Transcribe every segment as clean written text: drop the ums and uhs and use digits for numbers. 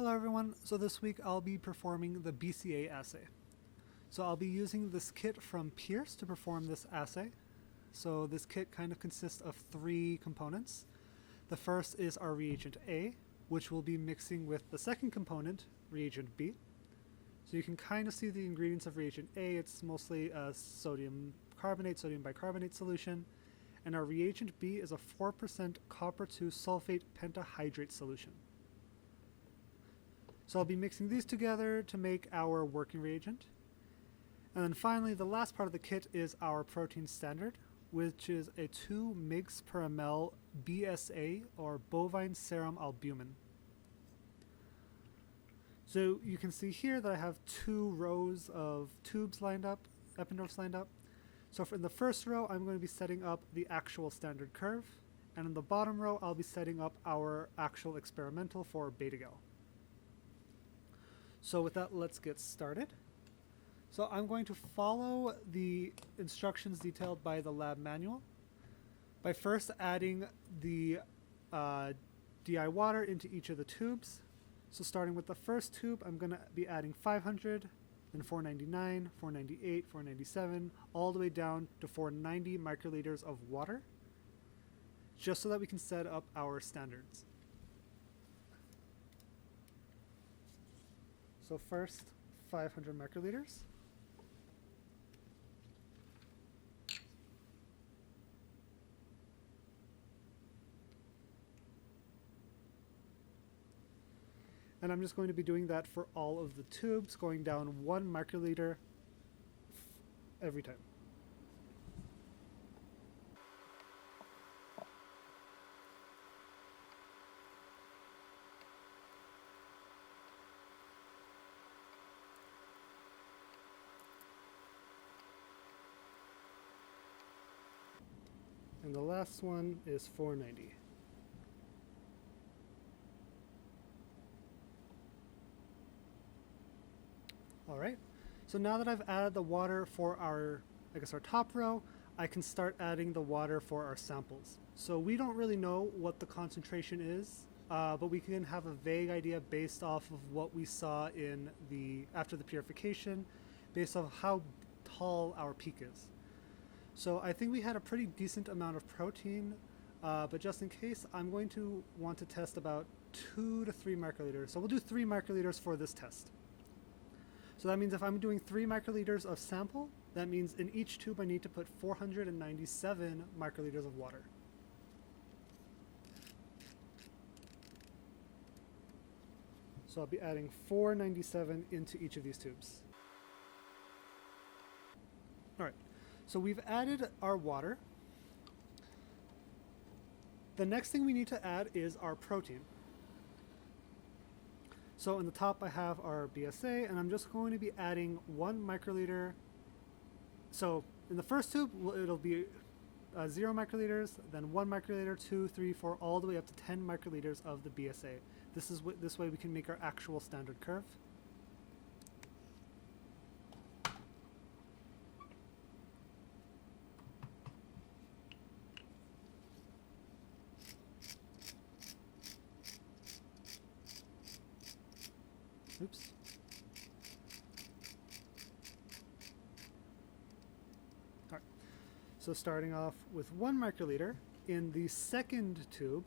Hello everyone, so this week I'll be performing the BCA assay. So I'll be using this kit from Pierce to perform this assay. So this kit kind of consists of three components. The first is our reagent A, which will be mixing with the second component, reagent B. So you can kind of see the ingredients of reagent A. It's mostly a sodium carbonate, sodium bicarbonate solution. And our reagent B is a 4% copper 2 sulfate pentahydrate solution. So I'll be mixing these together to make our working reagent. And then finally, the last part of the kit is our protein standard, which is a 2 mg per ml BSA, or bovine serum albumin. So you can see here that I have 2 rows of tubes lined up, epinorphs lined up. So in the first row, I'm going to be setting up the actual standard curve. And in the bottom row, I'll be setting up our actual experimental for beta-gal. So with that, let's get started. So I'm going to follow the instructions detailed by the lab manual by first adding the DI water into each of the tubes. So starting with the first tube, I'm going to be adding 500, then 499, 498, 497, all the way down to 490 microliters of water, just so that we can set up our standards. So first, 500 microliters. And I'm just going to be doing that for all of the tubes, going down 1 microliter every time. And the last one is 490. Alright, so now that I've added the water for our top row, I can start adding the water for our samples. So we don't really know what the concentration is, but we can have a vague idea based off of what we saw in after the purification, based off how tall our peak is. So I think we had a pretty decent amount of protein, but just in case, I'm going to want to test about 2 to 3 microliters. So we'll do 3 microliters for this test. So that means if I'm doing 3 microliters of sample, that means in each tube I need to put 497 microliters of water. So I'll be adding 497 into each of these tubes. Alright. So we've added our water. The next thing we need to add is our protein. So in the top I have our BSA, and I'm just going to be adding 1 microliter. So in the first tube, it'll be 0 microliters, then 1 microliter, 2, 3, 4, all the way up to 10 microliters of the BSA. This way we can make our actual standard curve. Oops. All right. So starting off with 1 microliter in the second tube,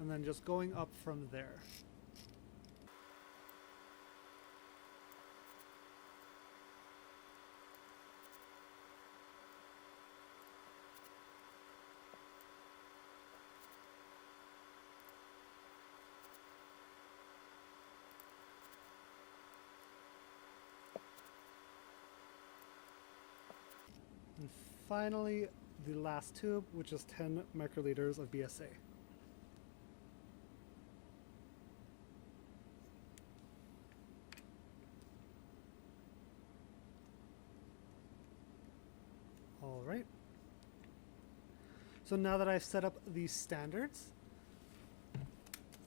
and then just going up from there. And finally, the last tube, which is 10 microliters of BSA. All right. So now that I've set up these standards,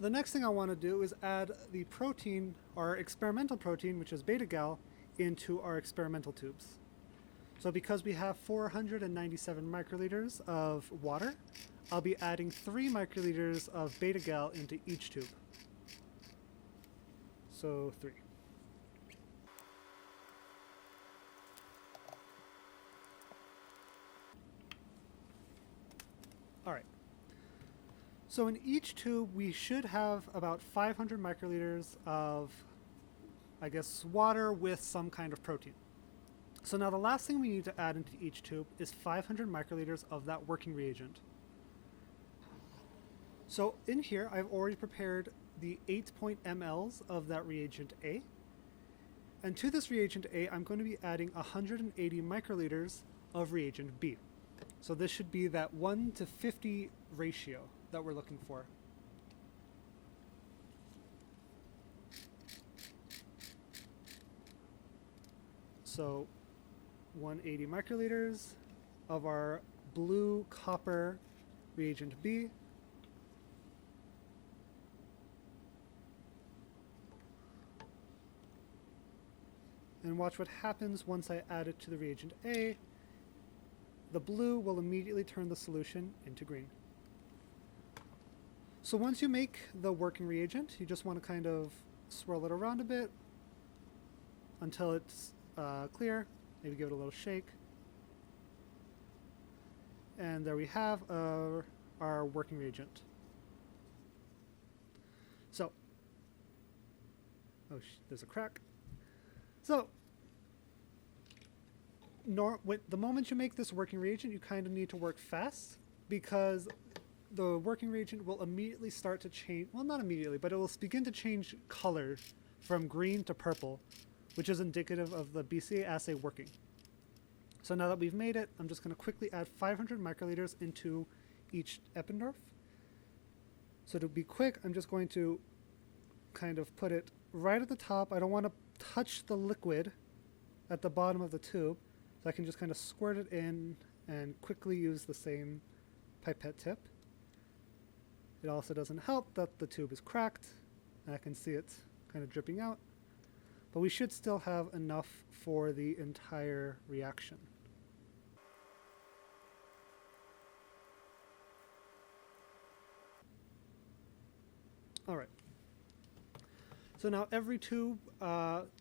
the next thing I want to do is add the protein, our experimental protein, which is beta-gal, into our experimental tubes. So because we have 497 microliters of water, I'll be adding 3 microliters of beta-gal into each tube. So 3. All right. So in each tube, we should have about 500 microliters of, I guess, water with some kind of protein. So now the last thing we need to add into each tube is 500 microliters of that working reagent. So in here, I've already prepared the 8 mLs of that reagent A. And to this reagent A, I'm going to be adding 180 microliters of reagent B. So this should be that 1 to 50 ratio that we're looking for. So 180 microliters of our blue copper reagent B. And watch what happens once I add it to the reagent A. The blue will immediately turn the solution into green. So once you make the working reagent, you just want to kind of swirl it around a bit until it's clear. Maybe give it a little shake. And there we have our working reagent. So, there's a crack. So, the moment you make this working reagent, you kind of need to work fast because the working reagent will immediately start to change, well, not immediately, but it will begin to change color from green to purple, which is indicative of the BCA assay working. So now that we've made it, I'm just going to quickly add 500 microliters into each Eppendorf. So to be quick, I'm just going to kind of put it right at the top. I don't want to touch the liquid at the bottom of the tube, so I can just kind of squirt it in and quickly use the same pipette tip. It also doesn't help that the tube is cracked, and I can see it kind of dripping out, but we should still have enough for the entire reaction. All right. So now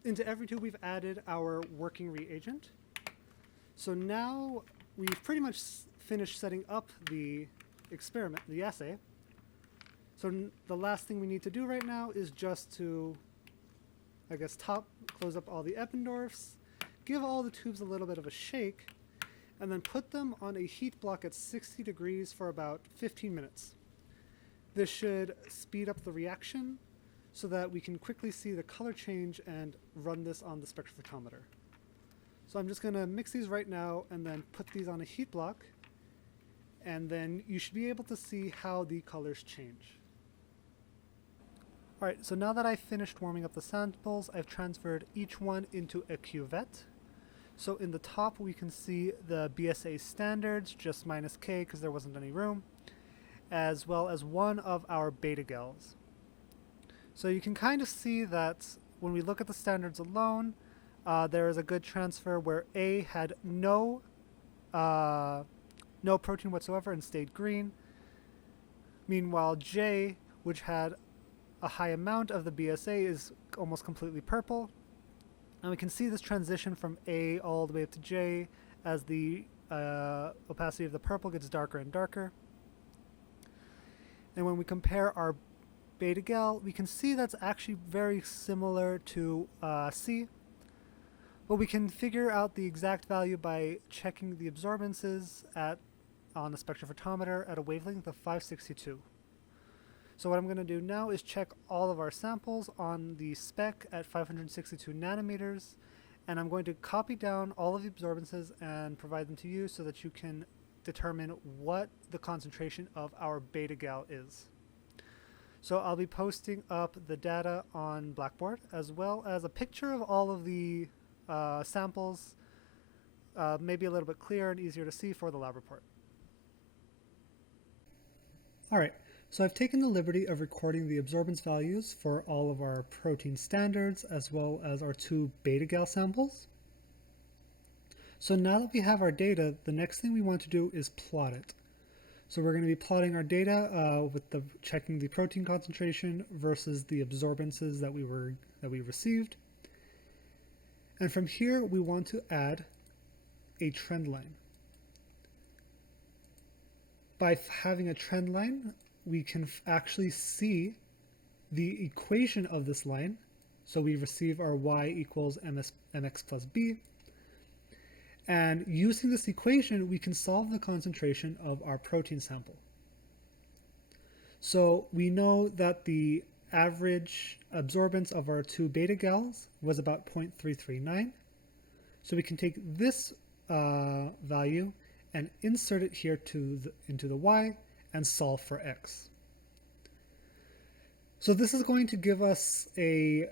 into every tube we've added our working reagent. So now we've pretty much finished setting up the experiment, the assay. So the last thing we need to do right now is just to, I guess, close up all the Eppendorfs, give all the tubes a little bit of a shake, and then put them on a heat block at 60 degrees for about 15 minutes. This should speed up the reaction so that we can quickly see the color change and run this on the spectrophotometer. So I'm just going to mix these right now and then put these on a heat block, and then you should be able to see how the colors change. Alright, so now that I've finished warming up the samples, I've transferred each one into a cuvette. So in the top we can see the BSA standards, just minus K because there wasn't any room, as well as one of our beta-gals. So you can kind of see that when we look at the standards alone, there is a good transfer where A had no protein whatsoever and stayed green. Meanwhile, J, which had a high amount of the BSA, is almost completely purple. And we can see this transition from A all the way up to J as the opacity of the purple gets darker and darker. And when we compare our beta-gal, we can see that's actually very similar to C. But we can figure out the exact value by checking the absorbances on the spectrophotometer at a wavelength of 562. So what I'm going to do now is check all of our samples on the spec at 562 nanometers, and I'm going to copy down all of the absorbances and provide them to you so that you can determine what the concentration of our beta-gal is. So I'll be posting up the data on Blackboard as well as a picture of all of the samples, maybe a little bit clearer and easier to see for the lab report. Alright, so I've taken the liberty of recording the absorbance values for all of our protein standards as well as our 2 beta-gal samples. So now that we have our data, the next thing we want to do is plot it. So we're going to be plotting our data with checking the protein concentration versus the absorbances that we received. And from here, we want to add a trend line. By having a trend line, we can actually see the equation of this line. So we receive our y equals mx plus b. And using this equation, we can solve the concentration of our protein sample. So we know that the average absorbance of our two beta gals was about 0.339. So we can take this value and insert it here into the y and solve for x. So this is going to give us the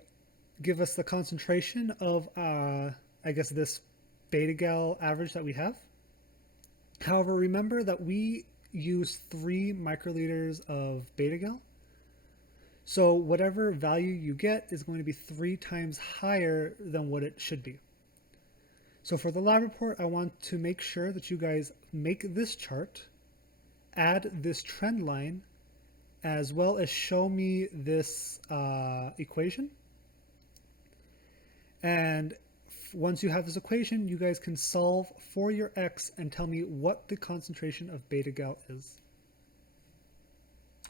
concentration of I guess this beta gal average that we have. However, remember that we use 3 microliters of beta gal. So whatever value you get is going to be 3 times higher than what it should be. So for the lab report, I want to make sure that you guys make this chart, add this trend line, as well as show me this equation. And once you have this equation, you guys can solve for your x and tell me what the concentration of beta gal is.